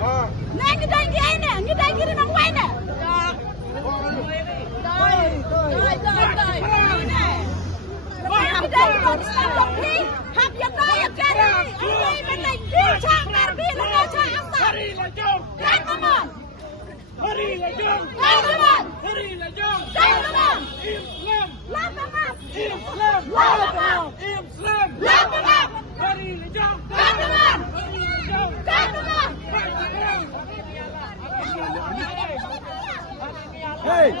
Nè như đây nè, như đây kia nó quay nè. Trời. Như đây con sao lục đi, học giờ đây ở cái này, ở đây bên này đi sang này đi là nó sang ăn ta. Cái nó mòn. Cái nó mòn. Cái nó mòn. Làm nó mòn. Làm nó mòn. Làm nó mòn. Làm nó mòn. Cái nó mòn. Hey!